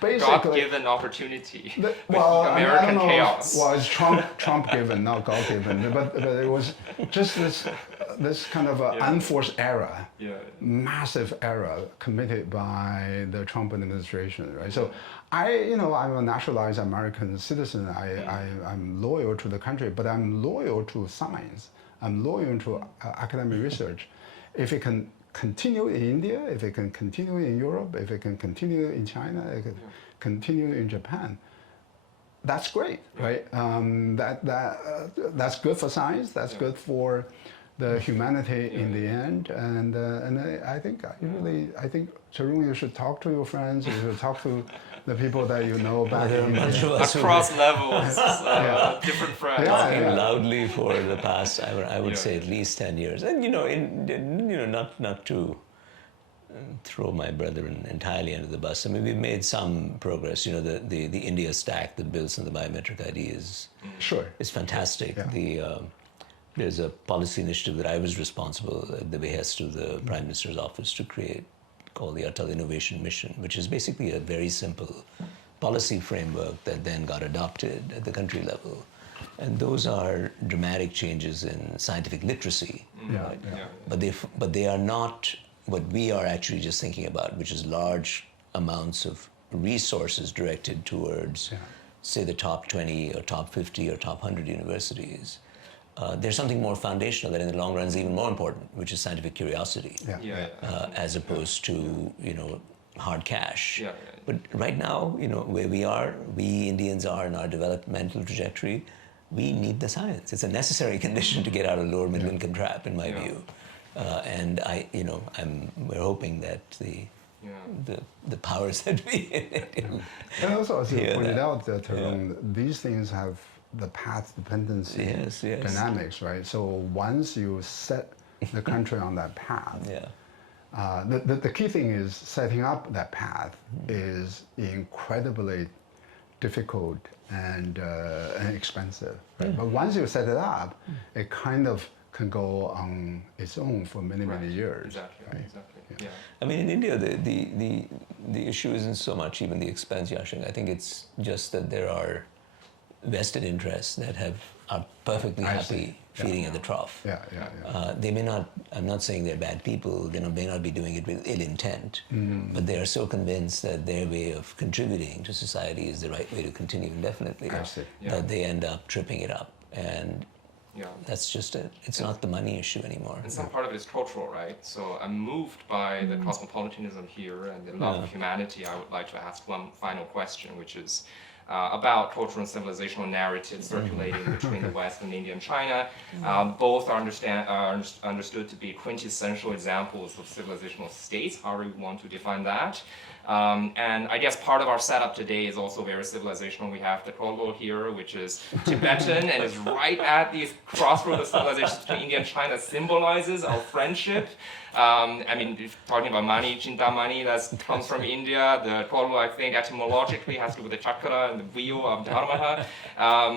basically God-given opportunity. American chaos. Well, it's Trump given, not God given. But it was just this kind of unforced error, massive error committed by the Trump administration, right? So I'm a naturalized American citizen. I'm loyal to the country, but I'm loyal to science. I'm loyal to academic research. If it can continue in India, if it can continue in Europe, if it can continue in China, it can continue in Japan, that's great, right? That's good for science. That's good for the humanity in the end. And I think Tarun, you should talk to your friends. You should talk to the people that you know back in across levels, different friends. Talking loudly for the past, I would say at least 10 years, and not to throw my brethren entirely under the bus. I mean, we've made some progress. The India stack that builds on the biometric ID is fantastic. Yeah. There's a policy initiative that I was responsible at the behest of the Prime Minister's office to create, called the Atal Innovation Mission, which is basically a very simple policy framework that then got adopted at the country level. And those are dramatic changes in scientific literacy. Right? But they are not what we are actually just thinking about, which is large amounts of resources directed towards, say, the top 20 or top 50 or top 100 universities. There's something more foundational that in the long run is even more important, which is scientific curiosity, as opposed to hard cash. But right now, where we Indians are in our developmental trajectory, we need the science. It's a necessary condition to get out of lower middle income trap, in my view. And we're hoping that the powers that be. And also, as you pointed out, Tarun, these things have the path dependency dynamics, right? So once you set the country on that path, the key thing is setting up that path is incredibly difficult and expensive, right? But once you set it up, it kind of can go on its own for many years. Exactly. Right? Yeah. I mean, in India, the issue isn't so much even the expense, Yasheng. I think it's just that there are vested interests that are perfectly happy feeding at the trough. They may not, I'm not saying they're bad people, they may not be doing it with ill intent, but they are so convinced that their way of contributing to society is the right way to continue indefinitely that they end up tripping it up. And that's just it. It's not the money issue anymore. And some part of it is cultural, right? So I'm moved by the cosmopolitanism here and the love of humanity. I would like to ask one final question, which is about cultural and civilizational narratives circulating between the West and India and China. Both are understood to be quintessential examples of civilizational states, however you want to define that. And I guess part of our setup today is also very civilizational. We have the trilogue here, which is Tibetan and is right at the crossroads of civilizations between India and China, symbolizes our friendship. I mean, if talking about money, Chintamani, that comes from India. The trilogue, I think, etymologically has to do with the chakra and the wheel of Dharma.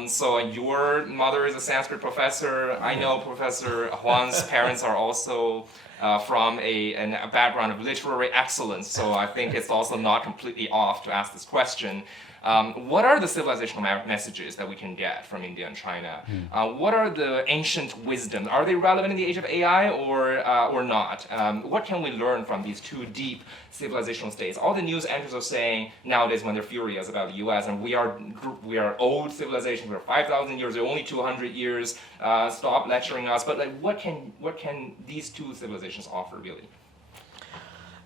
So your mother is a Sanskrit professor. I know Professor Huang's parents are also from a background of literary excellence, so I think it's also not completely off to ask this question. What are the civilizational messages that we can get from India and China? What are the ancient wisdoms? Are they relevant in the age of AI or not? What can we learn from these two deep civilizational states? All the news anchors are saying nowadays when they're furious about the US, and we are old civilizations, we're 5,000 years, they're only 200 years, stop lecturing us. But like, what can these two civilizations offer really?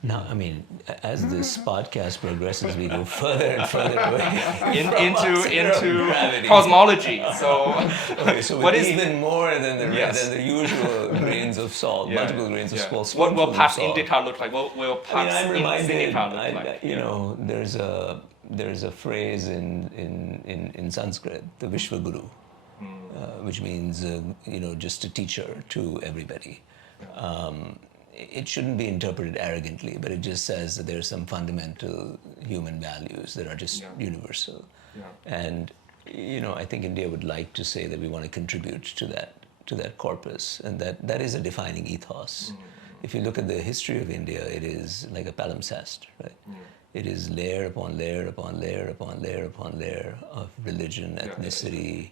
Now, I mean, as this podcast progresses, we go further and further away into cosmology. So, so what is even more than the usual grains of salt, multiple grains of salt. What will past Indica look like? What will past Indica look like? You know, there's a phrase in Sanskrit, the Vishwaguru, which means just a teacher to everybody. It shouldn't be interpreted arrogantly, but it just says that there are some fundamental human values that are just universal. And I think India would like to say that we want to contribute to that corpus, and that is a defining ethos. If you look at the history of India, it is like a palimpsest, right? It is layer upon layer upon layer upon layer upon layer of religion, ethnicity.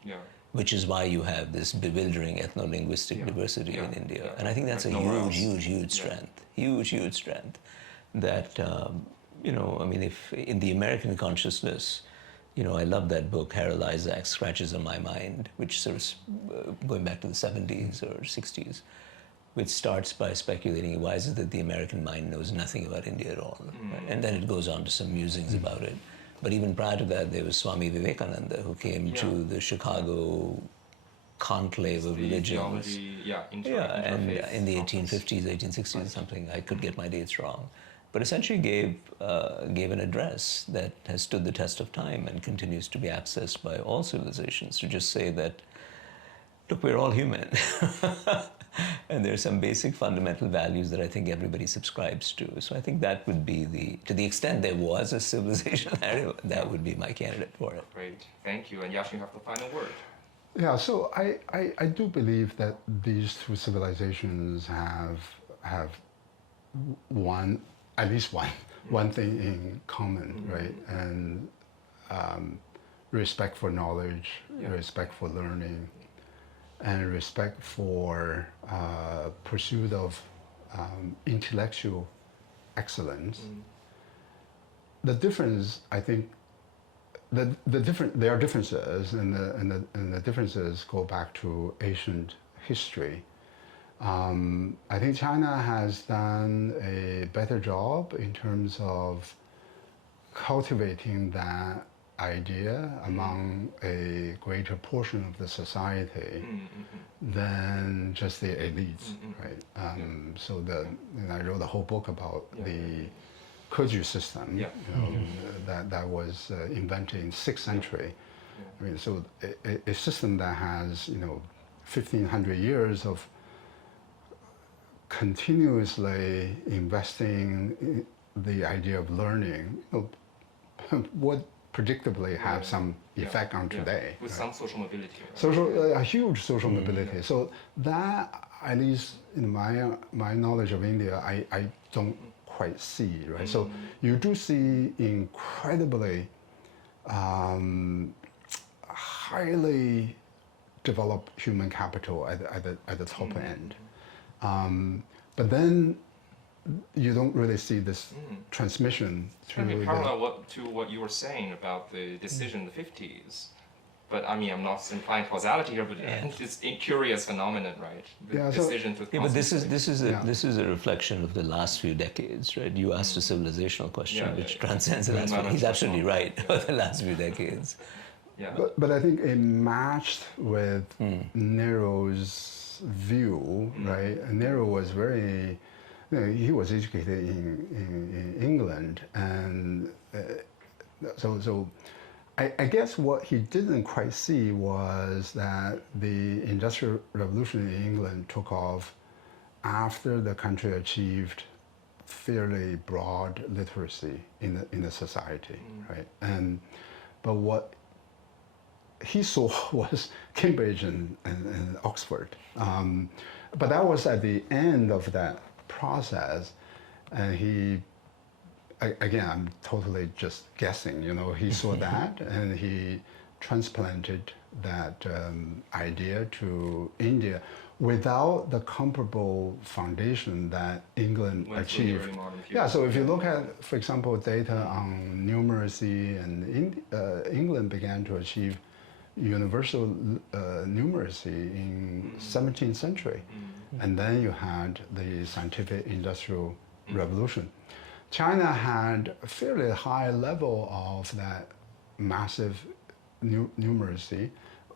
Which is why you have this bewildering ethno-linguistic diversity in India. And I think that's a huge strength, huge strength that, I mean, if in the American consciousness, I love that book, Harold Isaac's Scratches on My Mind, which sort of, going back to the 70s or 60s, which starts by speculating, why is it that the American mind knows nothing about India at all? Right? And then it goes on to some musings about it. But even prior to that, there was Swami Vivekananda, who came to the Chicago conclave of religions. And in the 1850s, 1860s or something. I could get my dates wrong. But essentially gave an address that has stood the test of time and continues to be accessed by all civilizations, to just say that, look, we're all human. And there are some basic fundamental values that I think everybody subscribes to. So I think that would be to the extent there was a civilization, that would be my candidate for it. Great, thank you. And Yasheng, you have the final word. Yeah, so I do believe that these two civilizations have at least one thing in common, right? And respect for knowledge, respect for learning, and respect for pursuit of intellectual excellence. The difference, I think, there are differences, and the differences go back to ancient history. I think China has done a better job in terms of cultivating that idea among a greater portion of the society than just the elites, right? So I wrote a whole book about the Keju system, that was invented in 6th century. I mean, so a system that has 1,500 years of continuously investing in the idea of learning, would predictably have some effect on today. With some social mobility. A huge social mobility. So that, at least in my knowledge of India, I don't quite see, right? So you do see incredibly high highly developed human capital at the top end. But then you don't really see this transmission It's going to be parallel to what you were saying about the decision in the 50s. But I mean, I'm not implying causality here, but it's a curious phenomenon, right? The decision to but this is a reflection of the last few decades, right? You asked a civilizational question which transcends the last few. He's absolutely right about the last few decades. Yeah. But I think it matched with Nero's view, right? Nero was very, he was educated in England, and so I guess what he didn't quite see was that the Industrial Revolution in England took off after the country achieved fairly broad literacy in the society, right? But what he saw was Cambridge and Oxford. But that was at the end of that process, and again, I'm totally just guessing, he saw that and he transplanted that idea to India without the comparable foundation that England achieved. Yeah, so if you look at, for example, data on numeracy, and England began to achieve universal numeracy in 17th century. And then you had the scientific industrial revolution. China had a fairly high level of that massive numeracy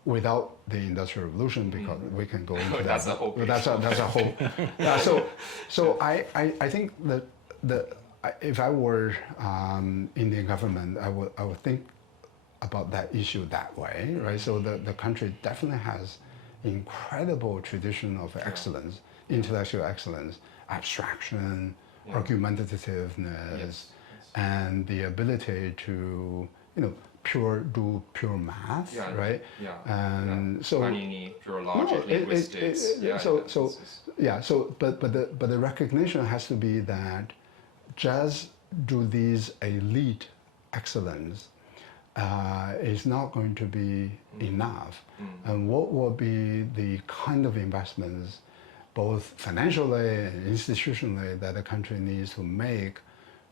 without the industrial revolution, because we can go into that's a whole that's a whole yeah, so I think that if I were Indian government, I would think about that issue that way, right? So the country definitely has incredible tradition of excellence, intellectual excellence, abstraction, argumentativeness, and the ability to do pure math, right? Yeah. And so pure logic, linguistics. But the recognition has to be that just do these elite excellence is not going to be enough. And what will be the kind of investments, both financially and institutionally, that the country needs to make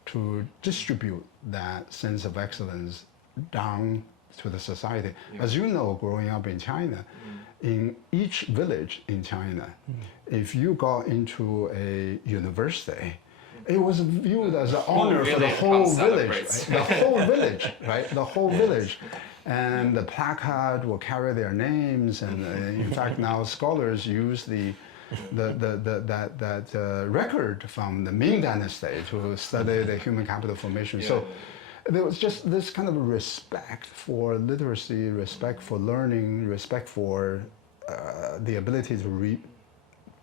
to distribute that sense of excellence down to the society? As you know, growing up in China, in each village in China, if you got into a university, it was viewed as an honor for the whole village, right? The whole village, right? The whole village. And the placard will carry their names, and in fact now scholars use that record from the Ming Dynasty to study the human capital formation. So there was just this kind of respect for literacy, respect for learning, respect for the ability to read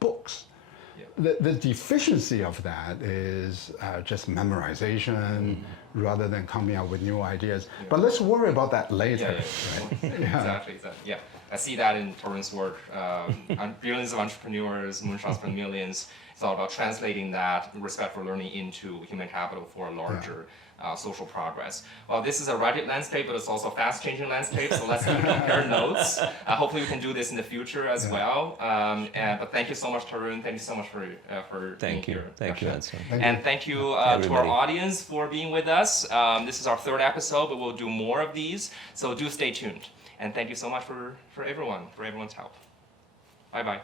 books. The deficiency of that is just memorization rather than coming up with new ideas. But let's worry about that later. Right? Exactly. Yeah, I see that in Tarun's work. Billions of entrepreneurs, moonshots for millions. It's all about translating that respect for learning into human capital for a larger social progress. Well, this is a rapid landscape, but it's also a fast-changing landscape, so let's compare notes. Hopefully we can do this in the future as well. But thank you so much, Tarun. Thank you so much for being here. Thank you, Hansong. And thank you to our audience for being with us. This is our third episode, but we'll do more of these, so do stay tuned. And thank you so much for everyone's help. Bye-bye.